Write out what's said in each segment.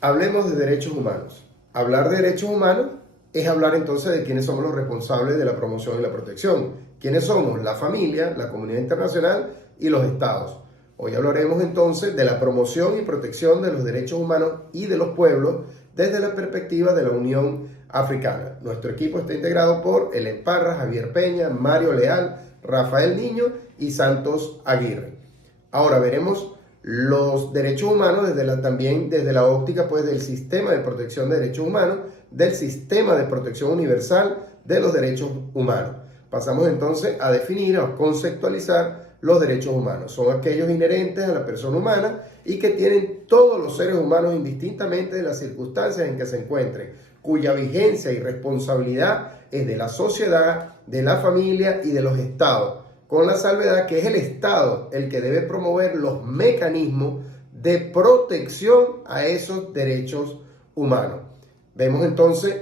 Hablemos de derechos humanos. Hablar de derechos humanos es hablar entonces de quiénes somos los responsables de la promoción y la protección. ¿Quiénes somos? La familia, la comunidad internacional y los estados. Hoy hablaremos entonces de la promoción y protección de los derechos humanos y de los pueblos desde la perspectiva de la Unión Africana. Nuestro equipo está integrado por Helen Parra, Javier Peña, Mario Leal, Rafael Niño y Santos Aguirre. Ahora veremos los derechos humanos también desde la óptica pues, del sistema de protección de derechos humanos, del sistema de protección universal de los derechos humanos. Pasamos entonces a definir, a conceptualizar los derechos humanos. Son aquellos inherentes a la persona humana y que tienen todos los seres humanos indistintamente de las circunstancias en que se encuentren, cuya vigencia y responsabilidad es de la sociedad, de la familia y de los estados, con la salvedad que es el Estado el que debe promover los mecanismos de protección a esos derechos humanos. Vemos entonces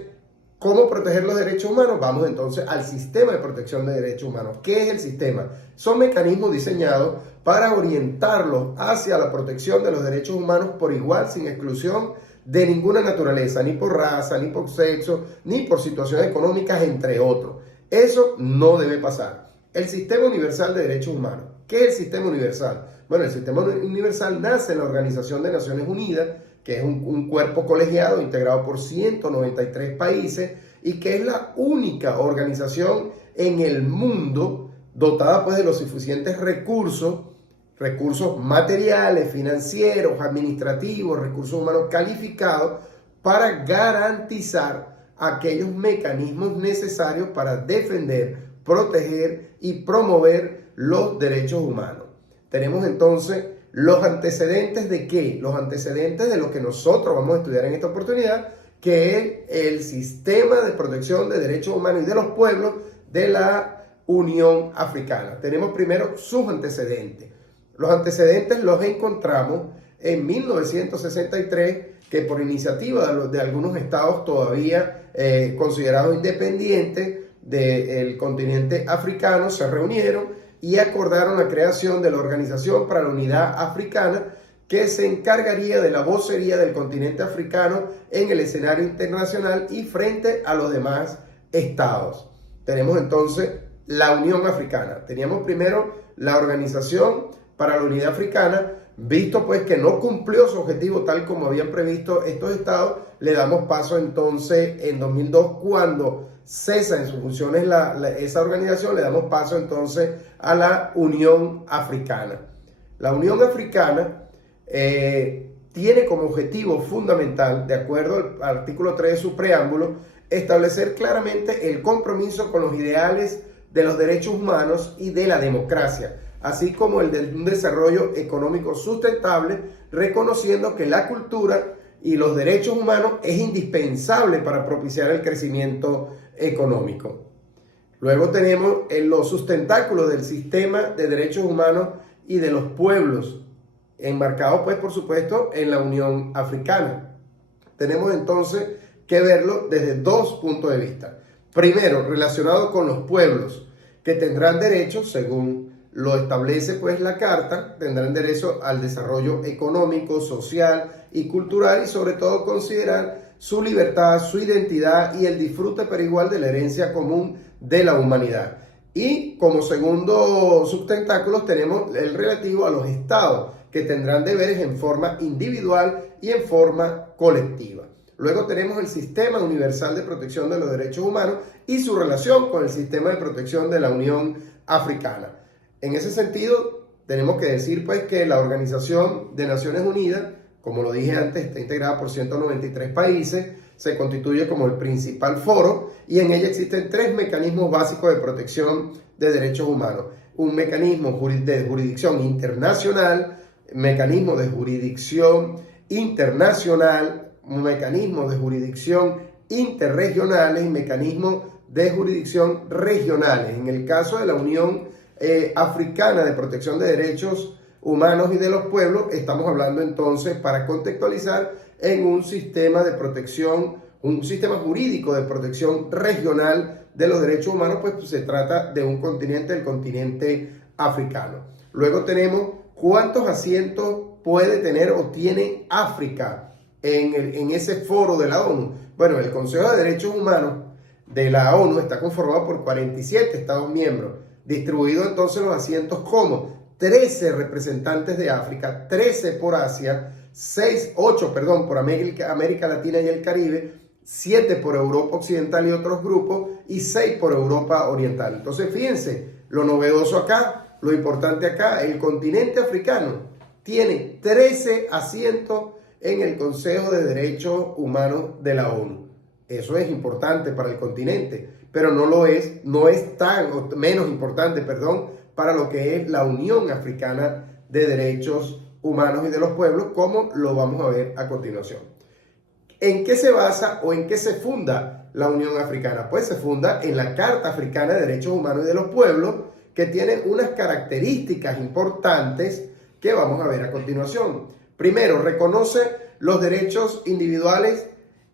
cómo proteger los derechos humanos. Vamos entonces al sistema de protección de derechos humanos. ¿Qué es el sistema? Son mecanismos diseñados para orientarlos hacia la protección de los derechos humanos por igual, sin exclusión de ninguna naturaleza, ni por raza, ni por sexo, ni por situaciones económicas, entre otros. Eso no debe pasar. El Sistema Universal de Derechos Humanos. ¿Qué es el Sistema Universal? Bueno, el Sistema Universal nace en la Organización de Naciones Unidas, que es un cuerpo colegiado integrado por 193 países y que es la única organización en el mundo dotada pues de los suficientes recursos materiales, financieros, administrativos, recursos humanos calificados para garantizar aquellos mecanismos necesarios para defender, proteger y promover los derechos humanos. Tenemos entonces los antecedentes de ¿qué? Los antecedentes de lo que nosotros vamos a estudiar en esta oportunidad, que es el sistema de protección de derechos humanos y de los pueblos de la Unión Africana. Tenemos primero sus antecedentes. Los antecedentes los encontramos en 1963, que por iniciativa de algunos estados todavía considerados independientes del continente africano se reunieron y acordaron la creación de la Organización para la Unidad Africana, que se encargaría de la vocería del continente africano en el escenario internacional y frente a los demás estados. Tenemos entonces la Unión Africana. Teníamos primero la Organización para la Unidad Africana. Visto pues que no cumplió su objetivo tal como habían previsto estos estados, le damos paso entonces en 2002, cuando cesa en sus funciones esa organización, le damos paso entonces a la Unión Africana. La Unión Africana tiene como objetivo fundamental, de acuerdo al artículo 3 de su preámbulo, establecer claramente el compromiso con los ideales de los derechos humanos y de la democracia, así como el de un desarrollo económico sustentable, reconociendo que la cultura y los derechos humanos es indispensable para propiciar el crecimiento económico. Luego tenemos los sustentáculos del sistema de derechos humanos y de los pueblos, enmarcados pues por supuesto en la Unión Africana. Tenemos entonces que verlo desde dos puntos de vista. Primero, relacionado con los pueblos, que tendrán derechos según lo establece pues la Carta, tendrán derecho al desarrollo económico, social y cultural, y sobre todo considerar su libertad, su identidad y el disfrute per igual de la herencia común de la humanidad. Y como segundo sustentáculo tenemos el relativo a los estados, que tendrán deberes en forma individual y en forma colectiva. Luego tenemos el Sistema Universal de Protección de los Derechos Humanos y su relación con el Sistema de Protección de la Unión Africana. En ese sentido, tenemos que decir pues que la Organización de Naciones Unidas, como lo dije antes, está integrada por 193 países, se constituye como el principal foro y en ella existen tres mecanismos básicos de protección de derechos humanos. Un mecanismo de jurisdicción internacional, mecanismo de jurisdicción internacional, un mecanismo de jurisdicción interregionales y mecanismos de jurisdicción regionales. En el caso de la Unión Africana de Protección de Derechos Humanos y de los Pueblos, estamos hablando entonces, para contextualizar, en un sistema de protección, un sistema jurídico de protección regional de los derechos humanos, pues se trata de un continente, el continente africano. Luego tenemos cuántos asientos puede tener o tiene África en ese foro de la ONU? Bueno, el Consejo de Derechos Humanos de la ONU está conformado por 47 Estados miembros, distribuidos entonces los asientos como 13 representantes de África, 13 por Asia, 8 por América Latina y el Caribe, 7 por Europa Occidental y otros grupos, y 6 por Europa Oriental. Entonces, fíjense, lo novedoso acá, lo importante acá, el continente africano tiene 13 asientos en el Consejo de Derechos Humanos de la ONU. Eso es importante para el continente, pero no es menos importante, para lo que es la Unión Africana de Derechos Humanos y de los Pueblos, como lo vamos a ver a continuación. ¿En qué se basa o en qué se funda la Unión Africana? Pues se funda en la Carta Africana de Derechos Humanos y de los Pueblos, que tiene unas características importantes que vamos a ver a continuación. Primero, reconoce los derechos individuales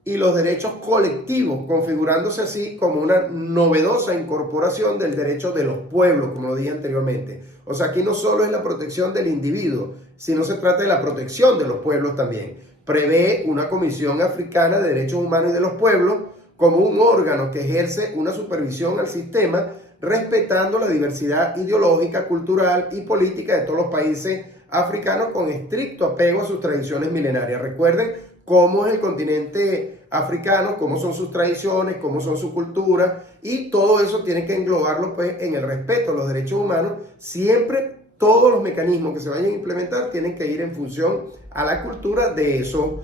y los derechos colectivos, configurándose así como una novedosa incorporación del derecho de los pueblos, como lo dije anteriormente. O sea, aquí no solo es la protección del individuo, sino se trata de la protección de los pueblos también. Prevé una Comisión Africana de Derechos Humanos y de los Pueblos como un órgano que ejerce una supervisión al sistema, respetando la diversidad ideológica, cultural y política de todos los países africanos, con estricto apego a sus tradiciones milenarias. Recuerden cómo es el continente africano, cómo son sus tradiciones, cómo son su cultura, y todo eso tiene que englobarlo pues en el respeto a los derechos humanos. Siempre todos los mecanismos que se vayan a implementar tienen que ir en función a la cultura de esos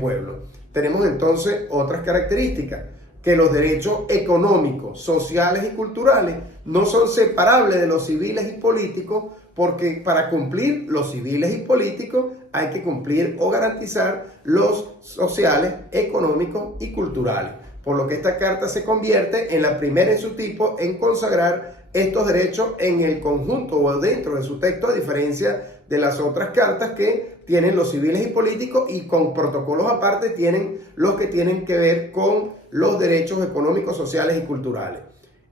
pueblos. Tenemos entonces otras características: que los derechos económicos, sociales y culturales no son separables de los civiles y políticos, porque para cumplir los civiles y políticos hay que cumplir o garantizar los sociales, económicos y culturales. Por lo que esta carta se convierte en la primera en su tipo en consagrar estos derechos en el conjunto o dentro de su texto, a diferencia de las otras cartas que tienen los civiles y políticos, y con protocolos aparte tienen los que tienen que ver con los derechos económicos, sociales y culturales.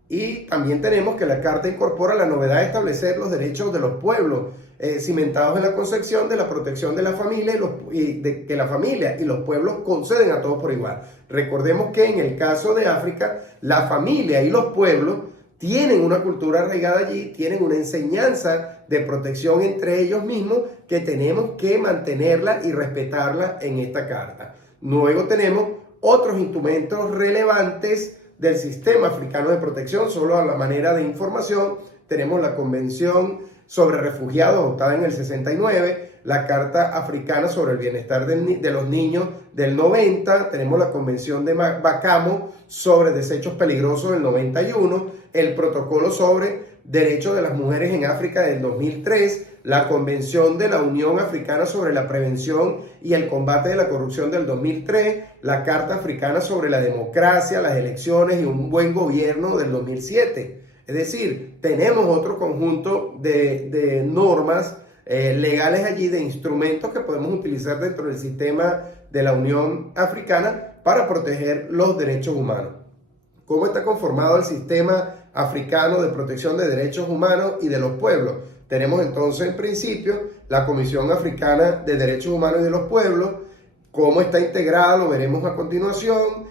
Y también tenemos que la carta incorpora la novedad de establecer los derechos de los pueblos, cimentados en la concepción de la protección de la familia que la familia y los pueblos conceden a todos por igual. Recordemos que en el caso de África, la familia y los pueblos tienen una cultura arraigada allí, tienen una enseñanza de protección entre ellos mismos que tenemos que mantenerla y respetarla en esta carta. Luego tenemos otros instrumentos relevantes del sistema africano de protección. Solo a la manera de información, tenemos la Convención sobre Refugiados adoptada en el 69, la Carta Africana sobre el Bienestar de los Niños del 90, tenemos la Convención de Bacamo sobre Desechos Peligrosos del 91, el Protocolo sobre Derechos de las Mujeres en África del 2003, la Convención de la Unión Africana sobre la Prevención y el Combate de la Corrupción del 2003, la Carta Africana sobre la Democracia, las Elecciones y un Buen Gobierno del 2007. Es decir, tenemos otro conjunto de normas legales allí, de instrumentos que podemos utilizar dentro del sistema de la Unión Africana para proteger los derechos humanos. ¿Cómo está conformado el sistema africano de protección de derechos humanos y de los pueblos? Tenemos entonces en principio la Comisión Africana de Derechos Humanos y de los Pueblos. Cómo está integrada lo veremos a continuación.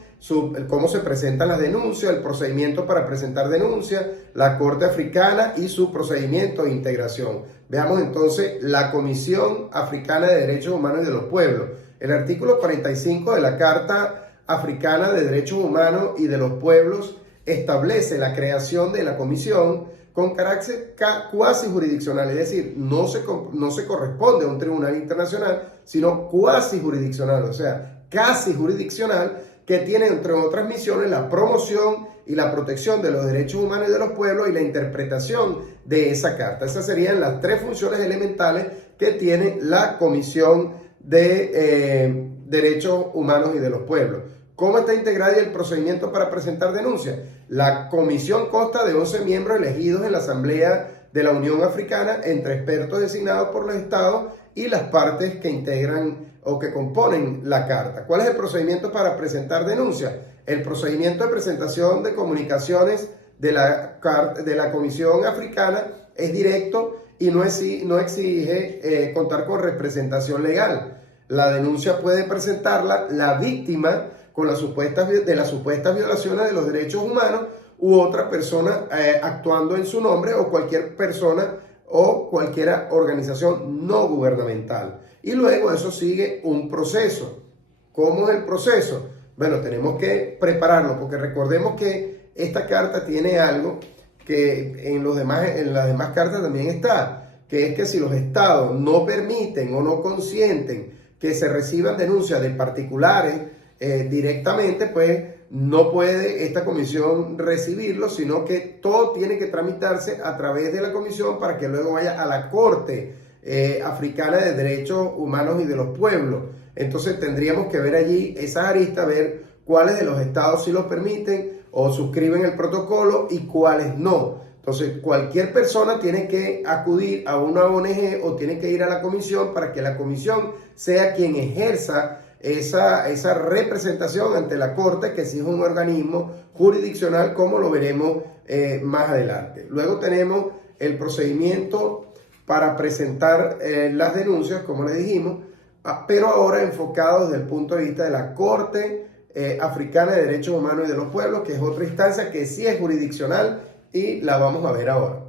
Cómo se presentan las denuncias, el procedimiento para presentar denuncias, la Corte Africana y su procedimiento de integración. Veamos entonces la Comisión Africana de Derechos Humanos y de los Pueblos. El artículo 45 de la Carta Africana de Derechos Humanos y de los Pueblos establece la creación de la comisión con carácter cuasi jurisdiccional, es decir, no se corresponde a un tribunal internacional, sino cuasi jurisdiccional, o sea, casi jurisdiccional, que tiene entre otras misiones la promoción y la protección de los derechos humanos y de los pueblos y la interpretación de esa carta. Esas serían las tres funciones elementales que tiene la Comisión de Derechos Humanos y de los Pueblos. ¿Cómo está integrada el procedimiento para presentar denuncias? La comisión consta de 11 miembros elegidos en la Asamblea de la Unión Africana, entre expertos designados por los estados y las partes que integran o que componen la carta. ¿Cuál es el procedimiento para presentar denuncias? El procedimiento de presentación de comunicaciones de la Comisión Africana es directo y no exige contar con representación legal. La denuncia puede presentarla la víctima con las supuestas violaciones de los derechos humanos u otra persona actuando en su nombre, o cualquier persona o cualquier organización no gubernamental. Y luego eso sigue un proceso. ¿Cómo es el proceso? Bueno, tenemos que prepararlo, porque recordemos que esta carta tiene algo que en las demás cartas también está, que es que si los estados no permiten o no consienten que se reciban denuncias de particulares directamente, pues no puede esta comisión recibirlo, sino que todo tiene que tramitarse a través de la comisión para que luego vaya a la Corte Africana de Derechos Humanos y de los Pueblos. Entonces tendríamos que ver allí esas aristas, ver cuáles de los estados sí lo permiten o suscriben el protocolo y cuáles no. Entonces cualquier persona tiene que acudir a una ONG o tiene que ir a la comisión para que la comisión sea quien ejerza esa representación ante la Corte, que sí es un organismo jurisdiccional, como lo veremos más adelante. Luego tenemos el procedimiento para presentar las denuncias, como les dijimos, pero ahora enfocado desde el punto de vista de la Corte Africana de Derechos Humanos y de los Pueblos, que es otra instancia que sí es jurisdiccional y la vamos a ver ahora.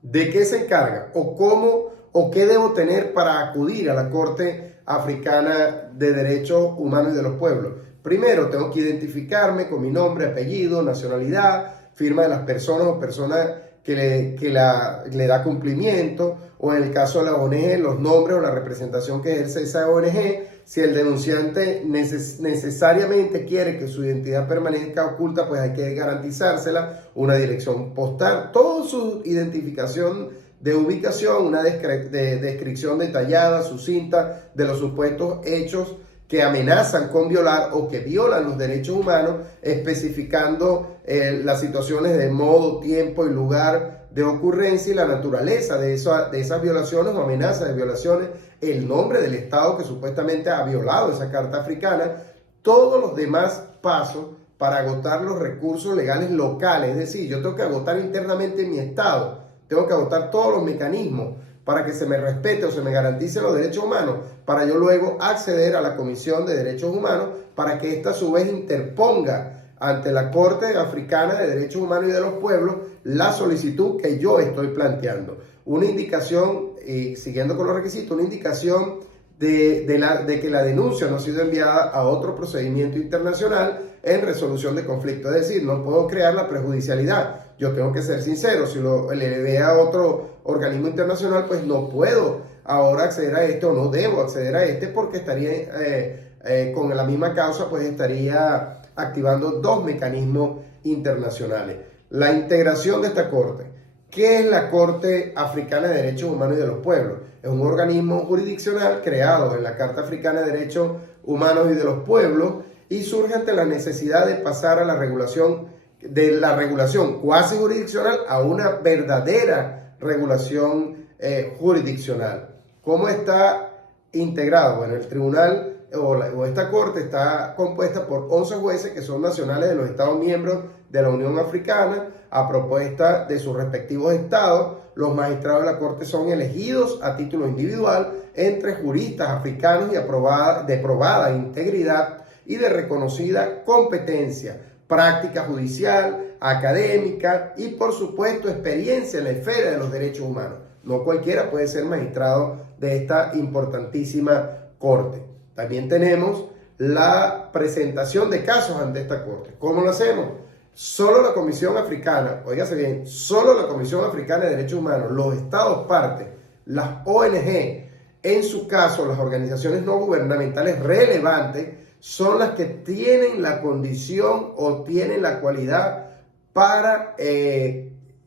¿De qué se encarga? ¿O cómo o qué debo tener para acudir a la Corte Africana de Derechos Humanos y de los Pueblos? Primero, tengo que identificarme con mi nombre, apellido, nacionalidad, firma de las personas o personas que le da cumplimiento, o en el caso de la ONG, los nombres o la representación que ejerce esa ONG. Si el denunciante necesariamente quiere que su identidad permanezca oculta, pues hay que garantizársela, una dirección postal, toda su identificación de ubicación, una descripción detallada, sucinta, de los supuestos hechos que amenazan con violar o que violan los derechos humanos, especificando las situaciones de modo, tiempo y lugar de ocurrencia y la naturaleza de esas violaciones o amenazas de violaciones, el nombre del Estado que supuestamente ha violado esa Carta Africana, todos los demás pasos para agotar los recursos legales locales. Es decir, yo tengo que agotar internamente en mi Estado, tengo que agotar todos los mecanismos para que se me respete o se me garantice los derechos humanos, para yo luego acceder a la Comisión de Derechos Humanos, para que ésta a su vez interponga ante la Corte Africana de Derechos Humanos y de los Pueblos la solicitud que yo estoy planteando. Una indicación, siguiendo con los requisitos, una indicación de que la denuncia no ha sido enviada a otro procedimiento internacional en resolución de conflicto. Es decir, no puedo crear la prejudicialidad. Yo tengo que ser sincero, si lo eleve a otro organismo internacional, pues no puedo ahora acceder a este, o no debo acceder a este, porque estaría con la misma causa, pues estaría activando dos mecanismos internacionales. La integración de esta Corte. ¿Qué es la Corte Africana de Derechos Humanos y de los Pueblos? Es un organismo jurisdiccional creado en la Carta Africana de Derechos Humanos y de los Pueblos y surge ante la necesidad de pasar a la regulación cuasi jurisdiccional a una verdadera regulación jurisdiccional. ¿Cómo está integrado? Bueno, el tribunal o esta corte está compuesta por 11 jueces que son nacionales de los Estados miembros de la Unión Africana a propuesta de sus respectivos estados. Los magistrados de la corte son elegidos a título individual entre juristas africanos y de probada integridad y de reconocida competencia, práctica judicial, académica y por supuesto experiencia en la esfera de los derechos humanos. No cualquiera puede ser magistrado de esta importantísima corte. También tenemos la presentación de casos ante esta corte. ¿Cómo lo hacemos? Solo la Comisión Africana, óigase bien, solo la Comisión Africana de Derechos Humanos, los estados partes, las ONG, en su caso las organizaciones no gubernamentales relevantes, son las que tienen la condición o tienen la cualidad para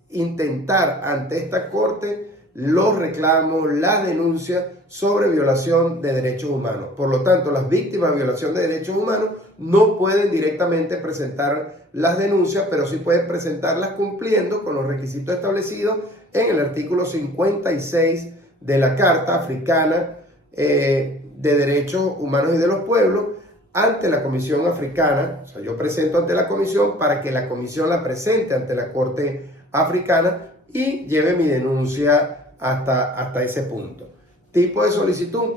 intentar ante esta corte los reclamos, las denuncias sobre violación de derechos humanos. Por lo tanto, las víctimas de violación de derechos humanos no pueden directamente presentar las denuncias, pero sí pueden presentarlas cumpliendo con los requisitos establecidos en el artículo 56 de la Carta Africana de Derechos Humanos y de los Pueblos, ante la Comisión Africana. O sea, yo presento ante la Comisión para que la Comisión la presente ante la Corte Africana y lleve mi denuncia hasta ese punto. Tipo de solicitud.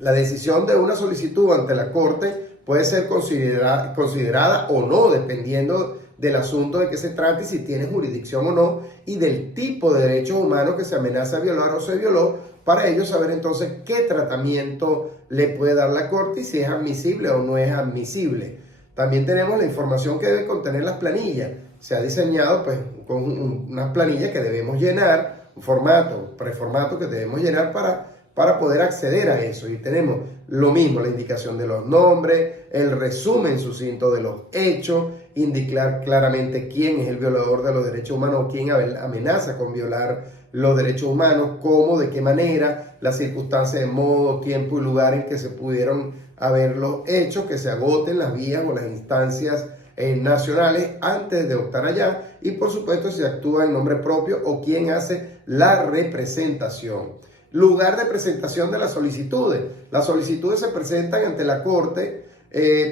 La decisión de una solicitud ante la Corte puede ser considerada o no, dependiendo del asunto de que se trate y si tiene jurisdicción o no, y del tipo de derechos humanos que se amenaza a violar o se violó, para ello saber entonces qué tratamiento le puede dar la Corte y si es admisible o no es admisible. También tenemos la información que deben contener las planillas. Se ha diseñado pues con unas planillas que debemos llenar, un formato, preformato que debemos llenar para poder acceder a eso. Y tenemos lo mismo, la indicación de los nombres, el resumen sucinto de los hechos, indicar claramente quién es el violador de los derechos humanos o quién amenaza con violar los derechos humanos, cómo, de qué manera, las circunstancias de modo, tiempo y lugar en que se pudieron haber los hechos, que se agoten las vías o las instancias nacionales antes de optar allá, y por supuesto si actúa en nombre propio o quién hace la representación. Lugar de presentación de las solicitudes. Las solicitudes se presentan ante la Corte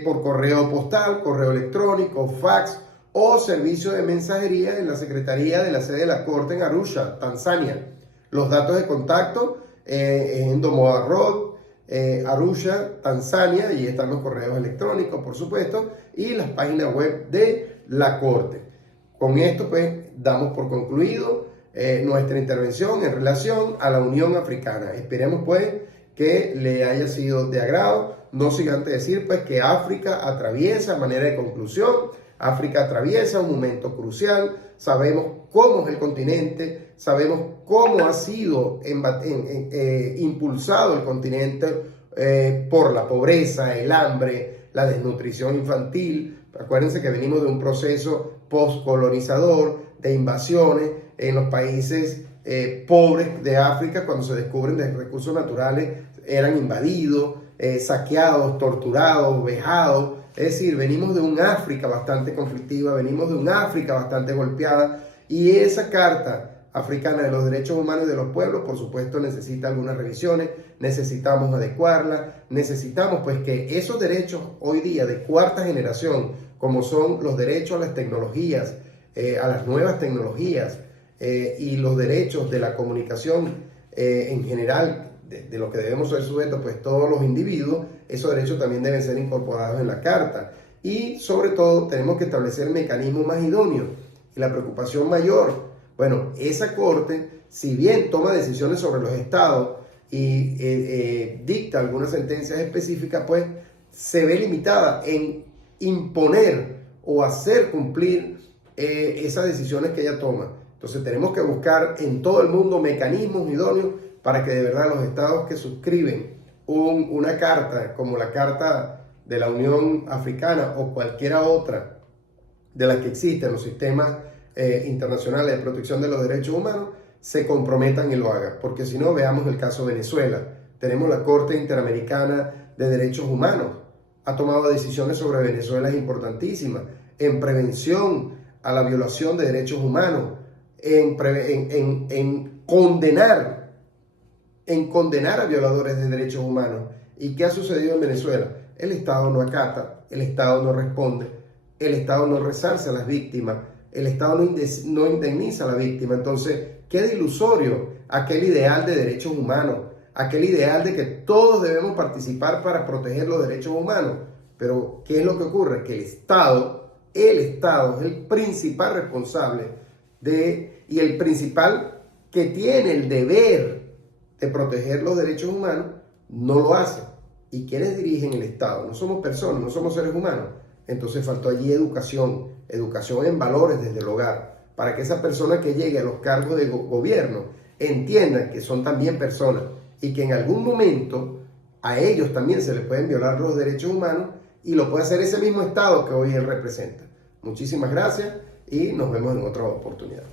por correo postal, correo electrónico, fax o servicio de mensajería en la Secretaría de la sede de la Corte en Arusha, Tanzania. Los datos de contacto en Domoa Road, Arusha, Tanzania, y están los correos electrónicos, por supuesto, y las páginas web de la Corte. Con esto, pues, damos por concluido nuestra intervención en relación a la Unión Africana. Esperemos, pues, que le haya sido de agrado. No sin antes decir, pues, que África atraviesa, a manera de conclusión, África atraviesa un momento crucial. Sabemos cómo es el continente, sabemos cómo ha sido impulsado el continente por la pobreza, el hambre, la desnutrición infantil. Acuérdense que venimos de un proceso postcolonizador, de invasiones en los países pobres de África. Cuando se descubren de recursos naturales, eran invadidos, saqueados, torturados, vejados. Es decir, venimos de un África bastante conflictiva, venimos de un África bastante golpeada, y esa Carta Africana de los Derechos Humanos y de los Pueblos, por supuesto, necesita algunas revisiones, necesitamos adecuarla, necesitamos pues que esos derechos hoy día de cuarta generación, como son los derechos a las tecnologías, a las nuevas tecnologías y los derechos de la comunicación en general, de lo que debemos ser sujetos pues todos los individuos, esos derechos también deben ser incorporados en la Carta. Y sobre todo tenemos que establecer mecanismos más idóneos. Y la preocupación mayor, bueno, esa Corte, si bien toma decisiones sobre los estados y dicta algunas sentencias específicas, pues se ve limitada en imponer o hacer cumplir esas decisiones que ella toma. Entonces tenemos que buscar en todo el mundo mecanismos idóneos para que de verdad los estados que suscriben una carta como la Carta de la Unión Africana o cualquiera otra de las que existen los sistemas internacionales de protección de los derechos humanos, se comprometan y lo hagan. Porque si no, veamos el caso de Venezuela. Tenemos la Corte Interamericana de Derechos Humanos. Ha tomado decisiones sobre Venezuela importantísimas en prevención a la violación de derechos humanos, en condenar a violadores de derechos humanos. ¿Y qué ha sucedido en Venezuela? El Estado no acata, el Estado no responde, el Estado no resarce a las víctimas, el Estado no indemniza a la víctima. Entonces queda ilusorio aquel ideal de derechos humanos, aquel ideal de que todos debemos participar para proteger los derechos humanos. Pero ¿qué es lo que ocurre? Que el Estado es el principal responsable y el principal que tiene el deber de proteger los derechos humanos, no lo hace. ¿Y quiénes dirigen el Estado? No somos personas, no somos seres humanos. Entonces faltó allí educación en valores desde el hogar, para que esa persona que llegue a los cargos de gobierno entiendan que son también personas y que en algún momento a ellos también se les pueden violar los derechos humanos, y lo puede hacer ese mismo Estado que hoy él representa. Muchísimas gracias y nos vemos en otra oportunidad.